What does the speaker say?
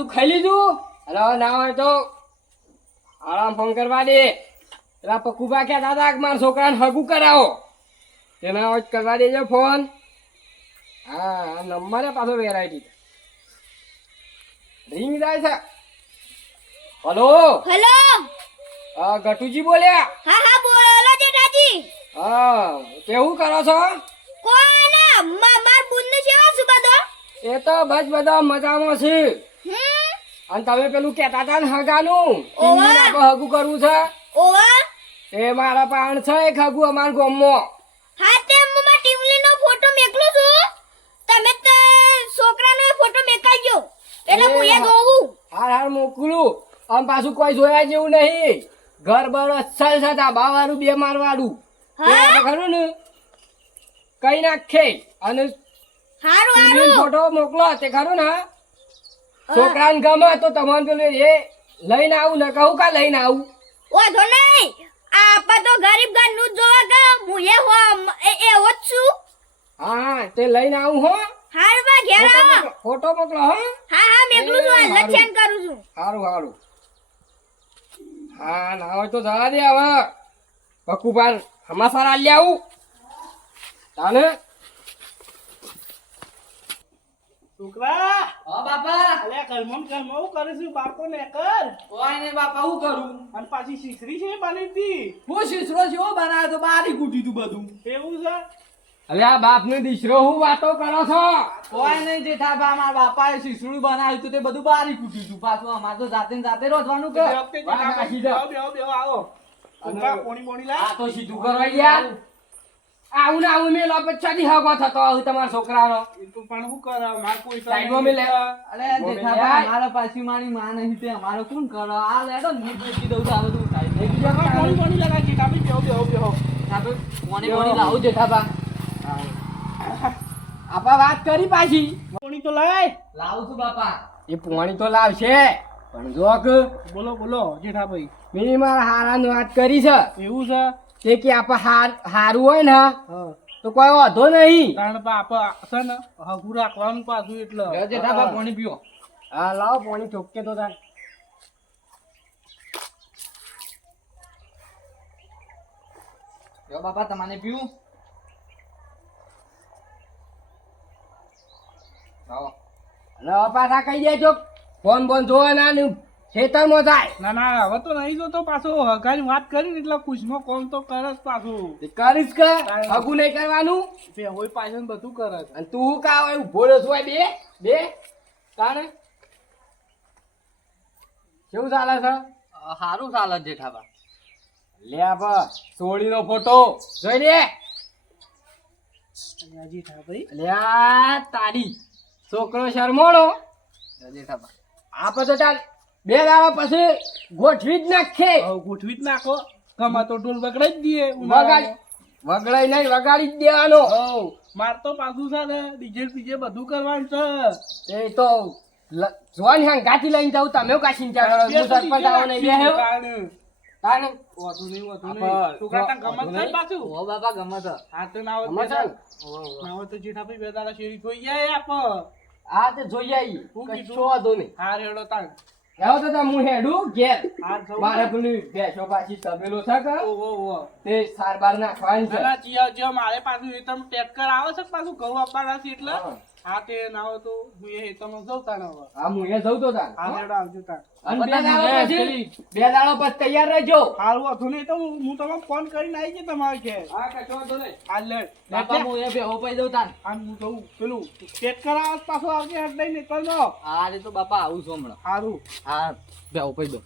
બધું ખાઈ લીધું? અને ના હોય તો આરામ ફોન કરવા દે. પેલા પક્કુબા કહેતા દાદા મારા છોકરાને હગું કરાવો. તેના હોય કરવા દેજો ફોન. હા નંબર પાછો વેરાયટી રિંગ જાય છે. હલો? હેલો? હા ગટુજી બોલ્યા? હા હા બોલો જેઠાજી. હા કેવું કરો છો? કોને માર બુનને છે શું એ તો બસ બધા મજામાં છે. અને તમે પેલું કહેતા હતા ને હગાનું? હગુ કરવું છે? એ મારા પાણ છે એક હગુ અમાર ગામમાં. હા તે ટીમલીનો ફોટો મેકલું છું. તમે તે છોકરાનો ફોટો મેકાલજો એટલે એ હું એ હા. જોઉં. હાર હાર મોકલું. આમ પાછું કોઈ જોયા જેવું નહીં. ઘર બર અસલ છે ધાબા વાળું બે મારવાળું? ખરું ને? કઈ નાખે? અને હારું હારું. ફોટો મોકલો તે ખરું ને? છોકરાને ગમે તો તમારે પેલું એ લઈને આવું ને કહું કા લઈને આવું? વાંધો નહીં. આપા તો ગરીબ ઘરનું જોવા કે હું એ હો એ એવો જ છું. હા હા તે લઈને આવું હો. હારું બા ઘેર આવો. મોકલો, ફોટો મોકલો હો. હા હા મેકલું છું આ કરું છું. સારું સારું હા ના હોય તો જવા દે હવે. પક્કુપાન હમાસાર આલી આવું. તાને? છોકરા? હા બાપા. અલ્યા કર્મમ કર્મ હું કરીશું બાપો ને કર. ઓય ને બાપા હું કરું? અને પાછી શીશરી છે બની હતી. હું શીશરો જેવો બનાવ્યો તો બારી કૂટી તું બધું. એવું છે? અરે આ બાપ ને દીશરો હું વાતો કરો છો? કોઈ નહીં જેઠાબા મારા બાપાએ શીશડું બનાવ્યું તું તે બધું બારી કૂટી તું. પાછું અમારે તો જાતે ને જાતે રોધવાનું કે આવો. આવો પોણી પોણી લાય. આ તો સીધું કરવા યાર. આવું ને આવું મેલો પછાડી હગો થતો આવું તમારા છોકરાનો. તો પણ શું કરો માર કોઈ તો સાઈડમાં મેલે. અરે જેઠાબા યાર. પાછી મારી માં નહીં તે અમારો કોણ કરો? આ લેડો ને પૂછી દઉં તો આ બધું થાય એક જગ્યા કોણ પોણી લગાય છે કાપી બેહો, બેહો, બેહો. આપણે કોને કોની લાવું જેઠાબા આપા વાત કરી પાછી. પોણી તો લાય. લાવું છું બાપા. એ પોણી તો લાવશે. પણ જોક કે બોલો બોલો જેઠાભાઈ. મેં મારા હારાની વાત કરી છે. એવું છે? તે કે આપ હાર હારું હોય ને તો કોઈ વાંધો નહીં. કારણ બાપ છે ને હગું રાખવાનું પાછું એટલે. જેઠાબા પાણી પીઓ. હા લાવો પાણી ઠોકે તો તાર. જો બાપા તમને પીવું? લાવો. પાછા કહી દેજો. ફોન બોન જોવા ના ને. ખેતરમાં જાય. ના ના હવે તો નહીં જોતો પાછો હગાની વાત કરી એટલે ખુશમાં કોમ તો કરસ પાછું. કરીશ કે? હગું નહીં કરવાનું? બે હોય પાછળ બધું કરસ અને તું કા હોય? ઊભો રસ હોય બે? બે? તારે કેવું ચાલે છે? સારું ચાલે છે જેઠાબા. લે આપ સોળીનો ફોટો. જોઈ લે. જેઠાભાઈ. લે આ તારી. છોકરો શરમોડો લ્યો જેઠાબા. આપે તો ચાલ. બે દાડા પછી ગોઠવી જ નાખે. ગોઠવી જ નાખો. કમા તો ઢોલ વગડાઈ જ દઈએ વગડાઈ નહીં વગાડી જ દેવાનો. માર તો પાછું છે ને ડીજે બીજે બધું કરવાનું છે. એ તો જોવાની હા ગાંઠી લઈને જાવ તમે કાશી ચિંતા કરો હું. સરપંચ આવો નહીં બે તાને નહીં. નહીં ગમત પાછું? ઓ હા તો ના ગમે હોય ના હોય તો જેઠાભાઈ બે દાડા શેરી જોઈ જાય આપ હા તે જોઈ આવી હું કીધું? કશો નહીં. હા રેડો તાણ. એવો તો તાર હું હેડું ઘેર. મારે પેલી બેસો પાછી તબેલો છે કે? તે સાર બાર નાખવાની છે. મારે પાછું તમે ટેટકર આવે છે પાછું ઘઉં આપવાના છે એટલે? હા. હા તે ના હોય તો હું એ તમે જઉં તાણ હવે. હા હું એ જઉં તો તાર હા રેડો આવજો તાણ. અને બે દાડો પછી બે દાડા પછી તૈયાર રહેજો. હારું હતું નહીં તો હું હું તમને ફોન કરીને આવી જઈ તમારે ઘેર. હા કશો વાંધો નહીં. હા લે. બાપા હું એ બેહો પઈ દઉં તાન હા હું જઉં. પેલું ચેક કરાવ પાછો આવજે હટ લઈને નીકળજો હા રે તો બાપા આવું છું હમણાં. હારું. હા બેહો પઈ દઉં.